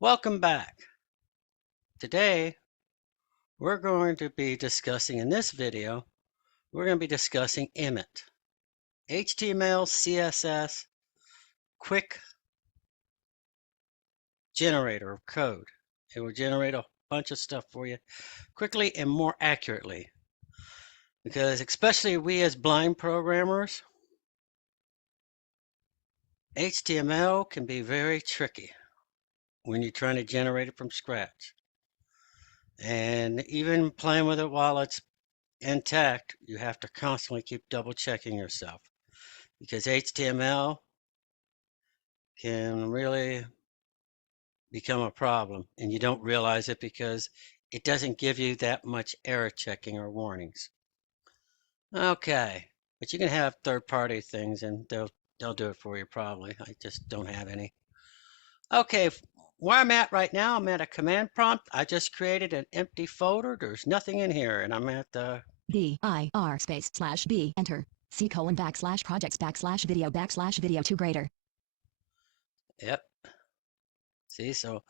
Welcome back. Today, we're going to be discussing, in this video, we're going to be discussing Emmet, HTML, CSS, quick generator of code. It will generate a bunch of stuff for you quickly and more accurately. Because especially we as blind programmers, HTML can be very tricky when you're trying to generate it from scratch. And even playing with it while it's intact, you have to constantly keep double checking yourself because HTML can really become a problem and you don't realize it because it doesn't give you that much error checking or warnings. Okay, but you can have third-party things and they'll do it for you probably. I just don't have any. Okay, where I'm at right now, I'm at a command prompt. I just created an empty folder. There's nothing in here, and I'm at the dir space slash b enter c:\/ projects /video 2 greater. Yep. See, so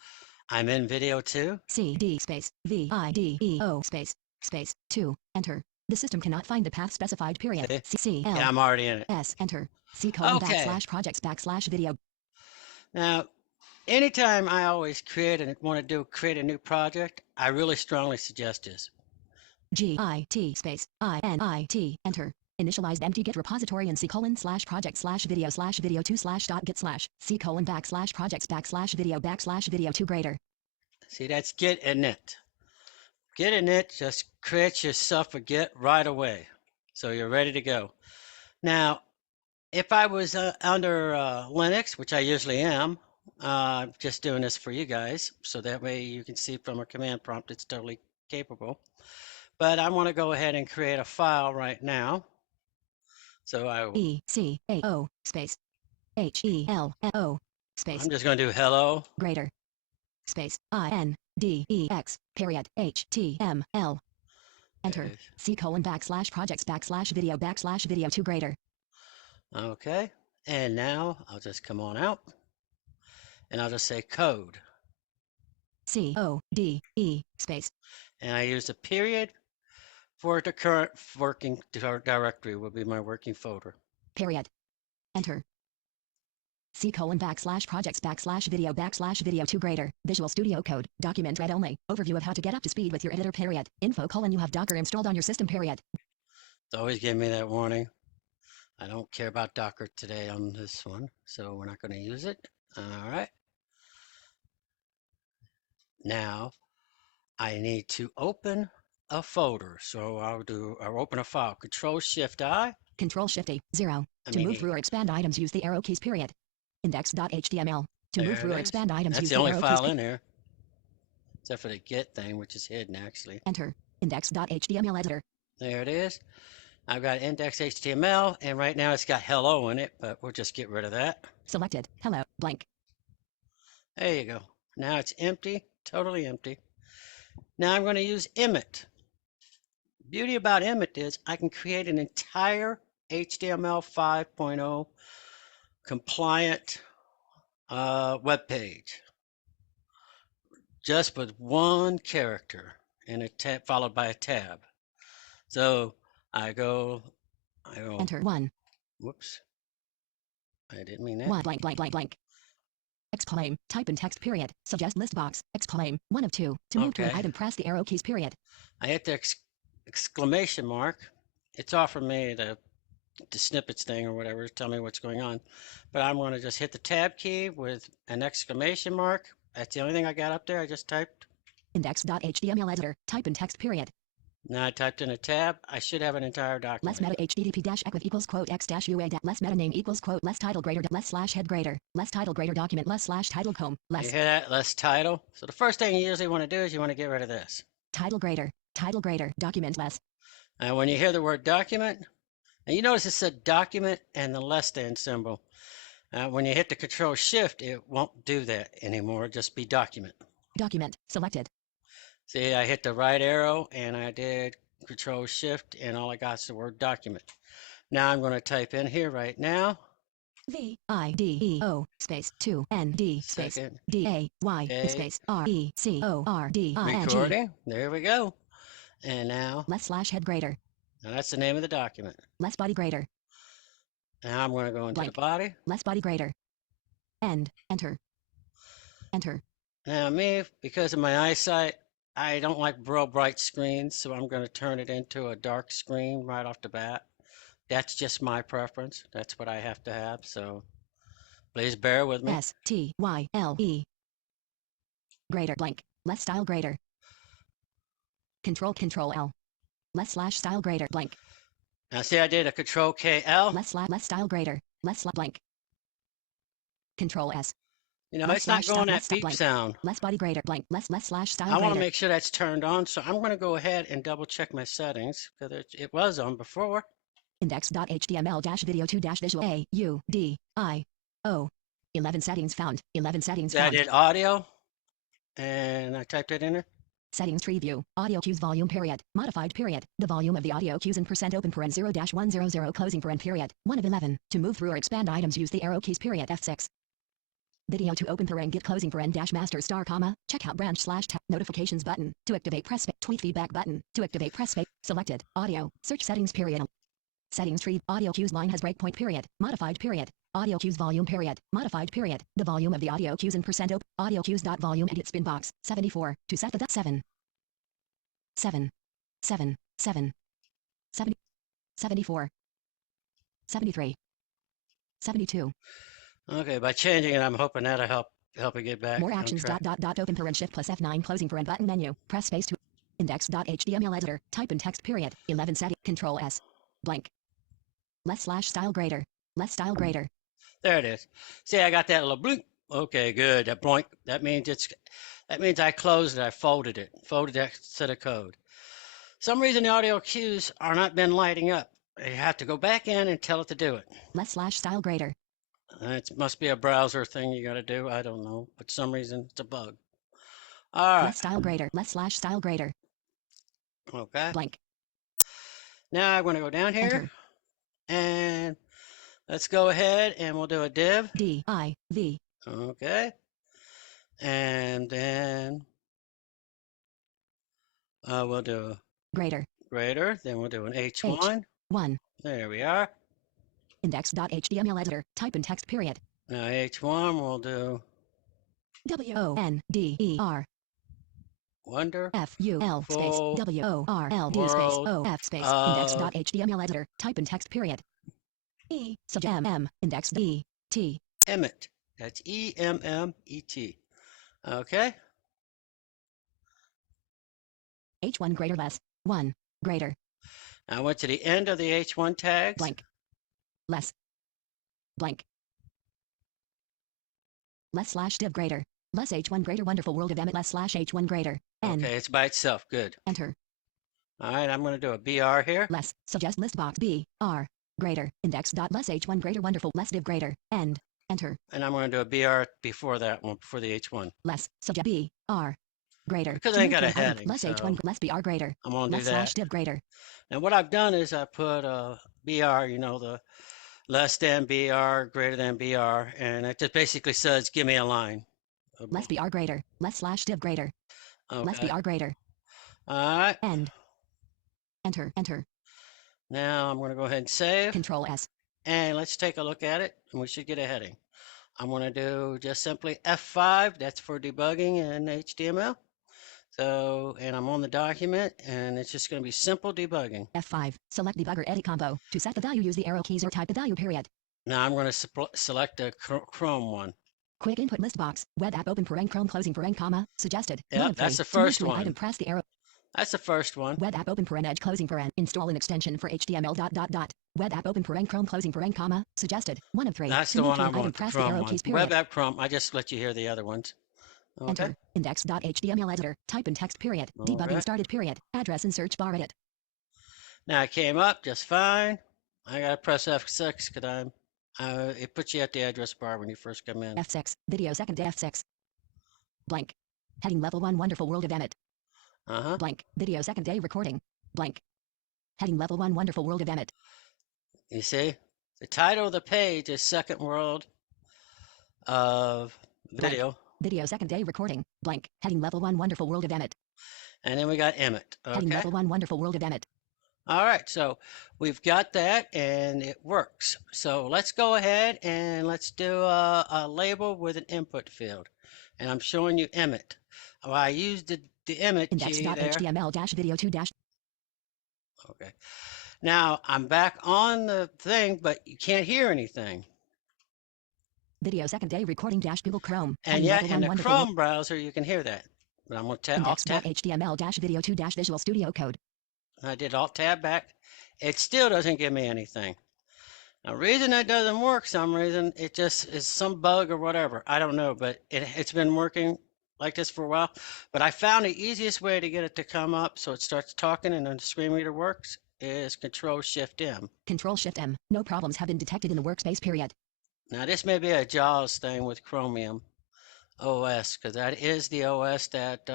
I'm in video 2. cd space video space 2 enter. The system cannot find the path specified period. Yeah, I'm already in it. S enter c:\/ Okay. projects /video. Now, anytime I always create a new project, I really strongly suggest this. git space init enter. Initialized empty Git repository in c:/project/video 2 /git c:\/ projects /video 2 greater. See, that's git init. Git init just creates yourself a Git right away, so you're ready to go. Now, if I was under Linux, which I usually am, just doing this for you guys, so that way you can see from a command prompt it's totally capable. But I want to go ahead and create a file right now. So I will ECAO space HELLO space. I'm just going to do hello greater space INDEX period HTML. Enter c:\/ projects /video 2 greater. Okay, and now I'll just come on out and I'll just say code. CODE space. And I use a period for the current working directory will be my working folder. Period. Enter. c:\/ projects /video 2 greater. Visual Studio Code. Document read only. Overview of how to get up to speed with your editor period. Info: you have Docker installed on your system period. It's always giving me that warning. I don't care about Docker today on this one, so we're not going to use it. All right. Now I need to open a folder, so I'll open a file. Control-Shift-I. Control-Shift-A 0. To move through or expand items, use the arrow keys. Period. Index.html. To move through or expand items, use the arrow keys. That's the only file in there, except for the Git thing, which is hidden actually. Enter. Index.html editor. There it is. I've got index.html, and right now it's got hello in it, but we'll just get rid of that. Selected. Hello, blank. There you go. Now it's empty, totally empty. Now I'm going to use Emmet. Beauty about Emmet is I can create an entire HTML 5.0 compliant web page just with one character and a tab followed by a tab. So I go enter 1. Whoops. I didn't mean that. 1 blank blank blank blank. Exclaim. Type in text. Period. Suggest list box. Exclaim. 1 of 2. To move to an item, press the arrow keys. Period. I hit the exclamation mark. It's offering me the snippets thing or whatever, tell me what's going on. But I'm going to just hit the tab key with an exclamation mark. That's the only thing I got up there. I just typed. Index.html editor. Type in text. Period. Now I typed in a tab. I should have an entire document. Less meta http-equif equals quote x dash ua less meta name equals quote less title greater less slash head greater less title greater document less slash title comb less. You hear that? Less title. So the first thing you usually want to do is you want to get rid of this. Title greater document less. And when you hear the word document, and you notice it said document and the less than symbol. When you hit the Control-Shift, it won't do that anymore. Just be document. Document selected. See, I hit the right arrow and I did Control-Shift and all I got is the word document. Now I'm going to type in here right now. video space 2 nd space Second. day A. space recording. Recording. There we go. And now. Less slash head greater. Now that's the name of the document. Less body greater. Now I'm going to go into the body. Less body greater. End. Enter. Enter. Now me, because of my eyesight, I don't like real bright screens, so I'm going to turn it into a dark screen right off the bat. That's just my preference. That's what I have to have, so please bear with me. STYLE. Greater blank. Less style greater. Control L. Less slash style greater blank. Now see, I did a Control KL. Less style greater. Less blank. Control S. You know, it's not going that beep sound. Less body greater blank. Less slash style I want to make sure that's turned on, so I'm going to go ahead and double check my settings because it was on before. Index.html-video2-visual AUDIO. 11 settings found. 11 settings found. I did audio, and I typed it in there. Settings tree view. Audio cues volume period. Modified period. The volume of the audio cues in % open paren 0-100 closing paren period. 1 of 11. To move through or expand items, use the arrow keys period F6. Video to open paren git closing paren dash master star comma. Checkout branch slash notifications button. To activate press space. Tweet feedback button. To activate press space. Selected. Audio. Search settings period. Settings tree. Audio cues line has breakpoint period. Modified period. Audio cues volume period. Modified period. The volume of the audio cues in % open. Audio cues dot volume edit spin box. 74. To set the 7. 7. 7. 7. 70. 74. 73. 72. Okay, by changing it, I'm hoping that'll help it get back. More actions open paren shift plus F9 closing paren button menu. Press space to index.html editor. Type in text period. 11 setting. Control S. Blank. Less slash style greater. Less style greater. There it is. See, I got that little blink. Okay, good. That blink. That means I closed it. I folded it. Folded that set of code. Some reason the audio cues are not been lighting up. You have to go back in and tell it to do it. Less slash style greater. It must be a browser thing you got to do. I don't know. But some reason it's a bug. All right. Less style greater. Less slash style greater. Okay. Blank. Now I'm going to go down here. Enter. And let's go ahead and we'll do a div. div. Okay. And then we'll do greater. Then we'll do an H1. H1. There we are. Index.html editor. Type in text period. Now H1 we'll do WONDER. Wonder. FUL space WORLD space OF space index.html editor. Type in text period. Such index T. Emmet. That's EMMET. Okay. H1 greater less 1 greater. Now I went to the end of the H1 tags. Blank. Less. Blank. Less slash div greater. Less H1 greater wonderful world of Emmet less slash H1 greater. N. Okay, it's by itself. Good. Enter. All right, I'm going to do a BR here. Less. Suggest list box BR. Greater. Index dot less H1 greater wonderful less div greater. End. Enter. And I'm going to do a BR before that one, before the H1. Less. Suggest BR. Greater. Because I ain't got a heading. Less so H1 less BR greater. I'm going to do that. Slash div greater. And what I've done is I put BR, you know, the less than BR, greater than BR, and it just basically says, give me a line. Less BR greater. Less slash div greater. Okay. Less BR greater. All right. End. Enter. Enter. Now I'm going to go ahead and save. Control S. And let's take a look at it, and we should get a heading. I'm going to do just simply F5. That's for debugging in HTML. So, and I'm on the document, and it's just going to be simple debugging. F5. Select debugger edit combo. To set the value, use the arrow keys or type the value period. Now I'm going to select the Chrome one. Quick input list box. Web app open paren Chrome closing paren comma. Suggested. Yeah, that's the first one. Item, press the arrow. That's the first one. Web app open paren edge closing paren. Install an extension for HTML ... Web app open paren Chrome closing paren comma. Suggested. 1 of 3. That's the one I want. Press Chrome the arrow one. keys Web app Chrome. I just let you hear the other ones. Okay. Enter. Index.html editor. Type in text period. Debugging started period. Address in search bar edit. Now I came up just fine. I gotta press F6 because it puts you at the address bar when you first come in. F6. Video second F6. Blank. Heading level 1 wonderful world of Emmet. Blank. Video second day recording. Blank. Heading level 1 wonderful world of Emmet. You see? The title of the page is Second World of Video. Blank. Video second day recording. Blank. Heading level 1 Wonderful World of Emmet. And then we got Emmet. Okay. Heading level 1 Wonderful World of Emmet. All right, so we've got that and it works. So let's go ahead and let's do a label with an input field. And I'm showing you Emmet. Well, I used the Emmet key there. Index.html-video2- Okay. Now I'm back on the thing, but you can't hear anything. Video second day recording Google Chrome. And yet in the Chrome browser you can hear that. But I'm going to Index.html-Visual Studio Code. I did Alt-Tab back. It still doesn't give me anything. Now, the reason that doesn't work, some reason, it just is some bug or whatever. I don't know, but it's been working like this for a while. But I found the easiest way to get it to come up so it starts talking and then the screen reader works is Control-Shift-M. Control-Shift-M. No problems have been detected in the workspace period. Now, this may be a Jaws thing with Chromium OS, because that is the OS that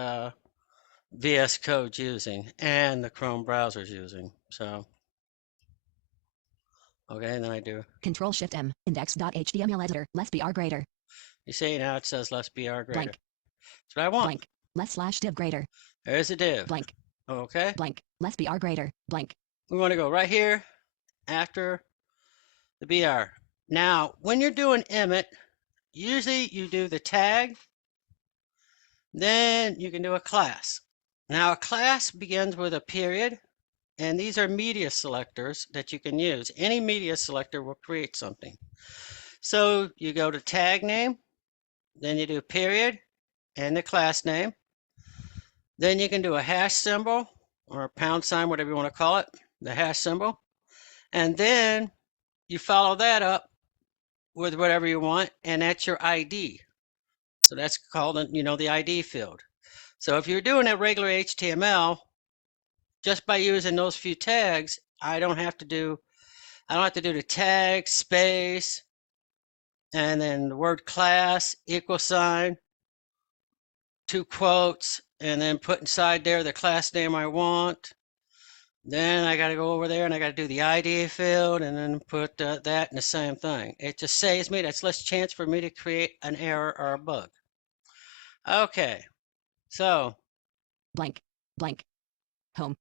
vsCode's using and the Chrome browser's using. So, okay, and then I do Control-Shift-M. Index.html editor. Less BR greater. You see now it says less BR greater. Blank. That's what I want. Blank. Less /div greater. There's a div. Blank. Okay. Blank. Less BR greater. Blank. We want to go right here after the BR. Now, when you're doing Emmet, usually you do the tag, then you can do a class. Now, a class begins with a period, and these are media selectors that you can use. Any media selector will create something. So you go to tag name, then you do period and the class name. Then you can do a hash symbol or a pound sign, whatever you want to call it, the hash symbol. And then you follow that up with whatever you want, and that's your ID. So that's called, the ID field. So if you're doing a regular HTML, just by using those few tags, I don't have to do the tag, space, and then the word class, equal sign, 2 quotes, and then put inside there the class name I want. Then I got to go over there and I got to do the ID field and then put that in the same thing. It just saves me, that's less chance for me to create an error or a bug. Okay, so. Blank, blank, home.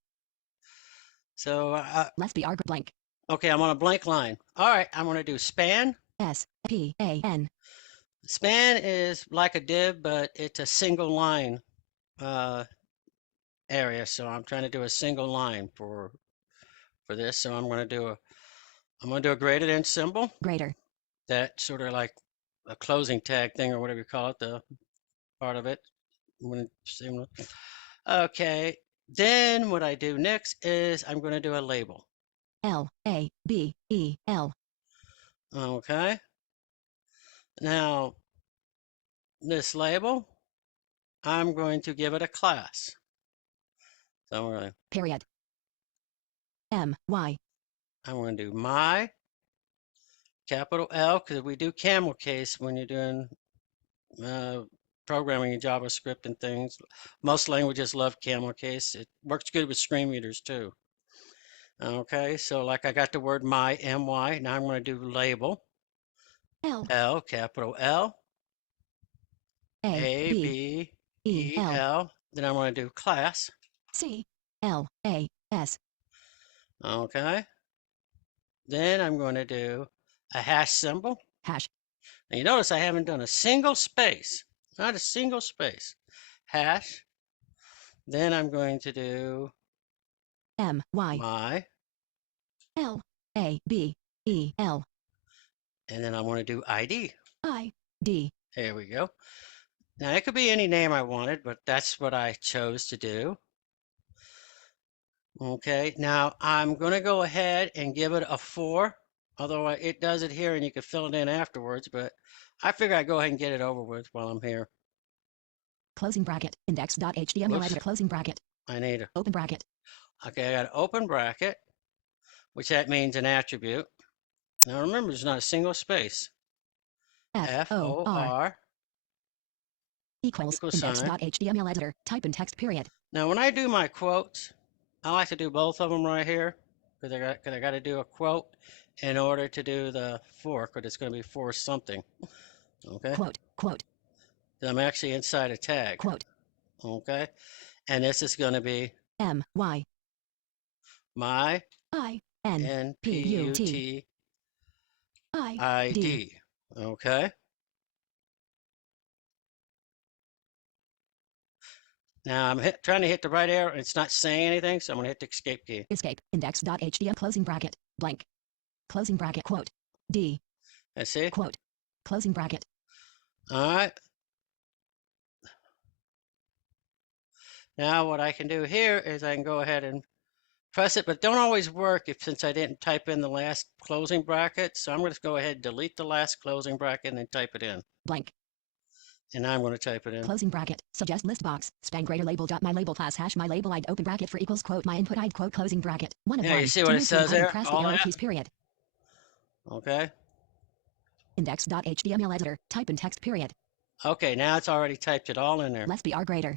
So. Less BR blank. Okay, I'm on a blank line. All right, I'm going to do span. S-P-A-N. Span is like a div, but it's a single line area. So I'm trying to do a single line for this. So I'm going to do a greater than symbol. Greater. That sort of like a closing tag thing or whatever you call it, the part of it. Okay. Then what I do next is I'm going to do a label. L-A-B-E-L. Okay. Now, this label, I'm going to give it a class. So I'm going to period. M-Y. I'm going to do my, capital L, because we do camel case when you're doing programming in JavaScript and things. Most languages love camel case. It works good with screen readers too. Okay, so like I got the word my, M-Y. Now I'm going to do label. L, capital L. A-B-E-L. Then I'm going to do class. C-L-A-S. Okay. Then I'm going to do a hash symbol. Hash. Now you notice I haven't done a single space. Not a single space. Hash. Then I'm going to do M-Y. my. L-A-B-E-L. And then I want to do ID. I-D. There we go. Now it could be any name I wanted, but that's what I chose to do. Okay, now I'm going to go ahead and give it a 4, although it does it here and you can fill it in afterwards, but I figure I'd go ahead and get it over with while I'm here. Closing bracket, index.html editor, closing bracket. I need a open bracket. Okay, I got an open bracket, which that means an attribute. Now remember, there's not a single space. F-O-R equals index.html editor, type in text period. Now when I do my quotes, I like to do both of them right here because I got to do a quote in order to do the fork, but it's going to be for something. Okay. Quote. So I'm actually inside a tag. Quote. Okay. And this is going to be my input ID. Okay. Now I'm trying to hit the right arrow and it's not saying anything, so I'm going to hit the escape key. Escape index.html closing bracket blank closing bracket quote D. I see. Quote closing bracket. All right. Now what I can do here is I can go ahead and press it, but don't always work since I didn't type in the last closing bracket. So I'm going to go ahead and delete the last closing bracket and then type it in. Blank. And now I'm going to type it in. Closing bracket. Suggest list box. Span greater label dot my label class hash my label id open bracket for equals quote my input id quote closing bracket. One of yeah, one. You see what it says there? Press the arrow keys period. Okay. Index.html editor. Type in text period. Okay, now it's already typed it all in there. Less br greater.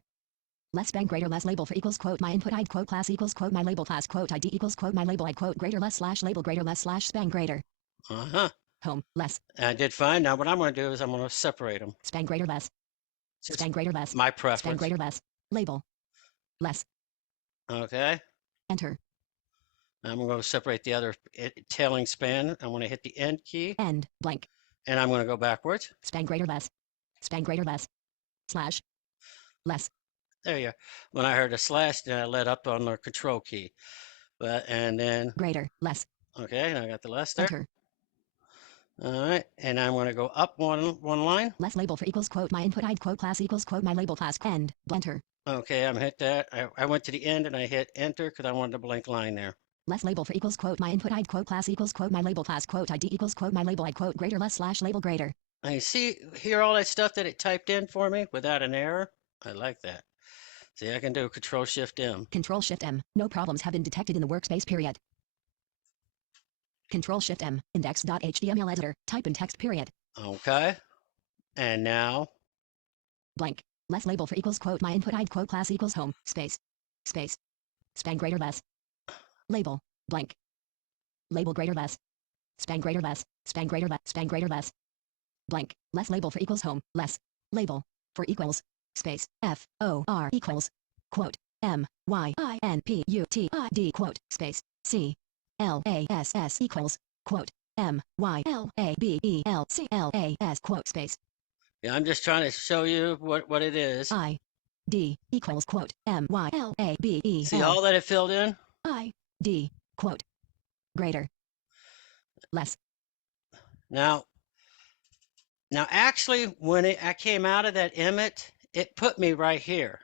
Less span greater less label for equals quote my input id quote class equals quote my label class quote id equals quote my label id quote greater less slash label greater less slash span greater. Home less. I did fine. Now what I'm going to do is I'm going to separate them. Span greater less. Span greater less. My preference. Span greater less. Label. Less. Okay. Enter. I'm going to go separate the other tailing span. I'm going to hit the end key. End blank. And I'm going to go backwards. Span greater less. Span greater less. Slash. Less. There you are. When I heard a slash, then I let up on the control key. And then greater less. Okay, now I got the less there. Enter. All right, and I'm going to go up one line. Less label for equals quote my input id quote class equals quote my label class end. Enter. Okay, I'm hit that. I went to the end and I hit enter because I wanted a blank line there. Less label for equals quote my input id quote class equals quote my label class quote id equals quote my label id quote greater less slash label greater. I hear all that stuff that it typed in for me without an error. I like that. See, I can do Control Shift M. Control Shift M. No problems have been detected in the workspace period. Control Shift M. Index.html editor. Type in text period. Okay. And now. Blank. Less label for equals quote my input id quote class equals home space. Space. Span greater less. Label. Blank. Label greater less. Span greater less. Span greater less. Span greater less. Blank. Less label for equals home. Less. Label. For equals. Space. FOR equals. Quote. MYINPUTID quote. Space. CLASS equals. Quote. MYLABELCLAS quote. Space. Yeah, I'm just trying to show you what it is. ID equals quote. MYLABEL. See all that it filled in? ID quote. Greater. Less. Now actually, when I came out of that Emmet, it put me right here,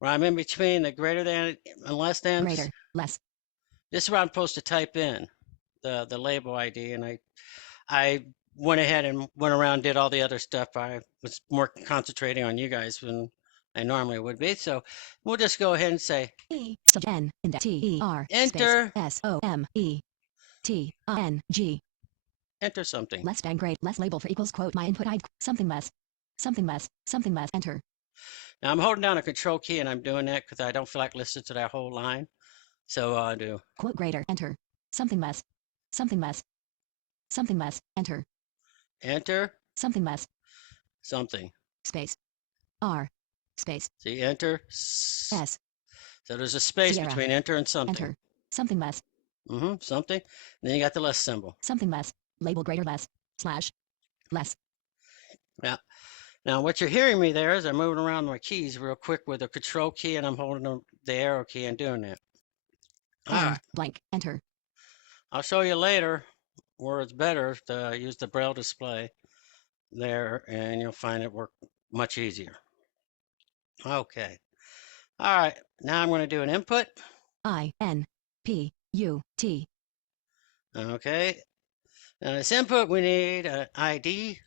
where I'm in between the greater than and less than. Greater, less. This is where I'm supposed to type in the label ID, and I went ahead and went around, did all the other stuff. I was more concentrating on you guys than I normally would be, so we'll just go ahead and say N T-E-R enter S-O-M-E-T-I-N-G. Enter something. Less span grade, less label for equals quote my input id something less. Something less, something less, enter. Now I'm holding down a control key and I'm doing that because I don't feel like listening to that whole line. So I do. Quote greater, enter. Something less. Something less. Something less, enter. Enter. Something less. Something. Space. R. Space. See, enter. S. So there's a space Sierra. Between enter and something. Enter. Something less. Something. And then you got the less symbol. Something less. Label greater less. Slash. Less. Now what you're hearing me there is I'm moving around my keys real quick with the control key and I'm holding the arrow key and doing that. All right. Blank. Enter. I'll show you later where it's better to use the Braille display there and you'll find it work much easier. Okay. All right. Now I'm going to do an input. I-N-P-U-T. Okay. Now this input we need an ID.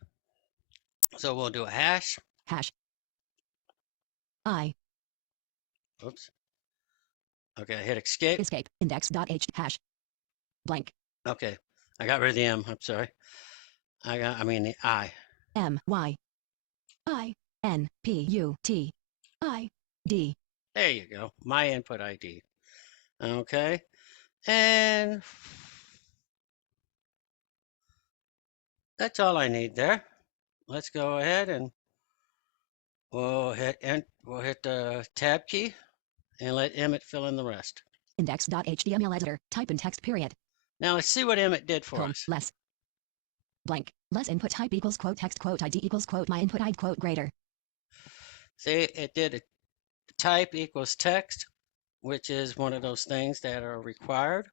So we'll do a hash. Hash. Oops. Okay, hit escape. Escape. Index.h hash. Blank. Okay. I got rid of the M. I'm sorry. I mean the I. M-Y-I-N-P-U-T-I-D. There you go. My input ID. Okay. And That's all I need there. Let's go ahead and we'll hit the tab key and let Emmet fill in the rest. Index.html editor. Type in text period. Now let's see what Emmet did for us. Less. Blank. Less input type equals quote text quote ID equals quote my input ID quote greater. See, it did a type equals text, which is one of those things that are required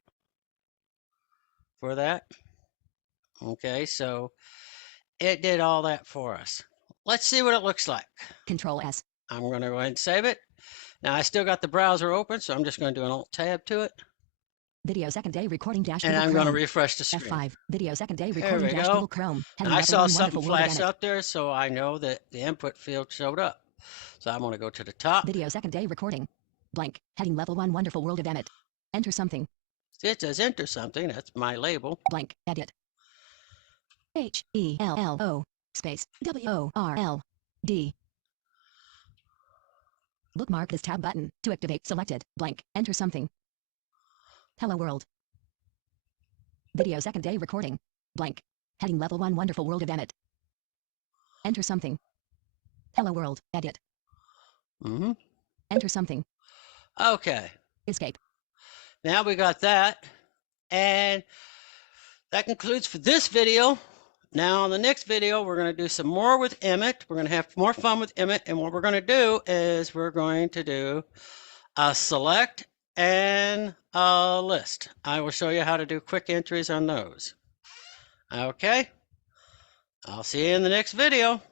for that. Okay, so it did all that for us. Let's see what it looks like. Control S. I'm going to go ahead and save it. Now I still got the browser open, so I'm just going to do an Alt Tab to it. Video second day recording dash and I'm going to refresh the screen. F5. Video second day recording dash Google Chrome. I saw something flash up there, so I know that the input field showed up. So I'm going to go to the top. Video second day recording. Blank. Heading level 1 Wonderful World of Emmet. Enter something. It says enter something. That's my label. Blank. Edit. HELLO space WORLD. Bookmark this tab button to activate selected. Blank. Enter something. Hello world. Video second day recording. Blank. Heading level 1 Wonderful World of Emmet. Enter something. Hello world. Edit. Enter something. Okay. Escape. Now we got that. And that concludes for this video. Now on the next video, we're going to do some more with Emmet. We're going to have more fun with Emmet. And what we're going to do is we're going to do a select and a list. I will show you how to do quick entries on those. Okay. I'll see you in the next video.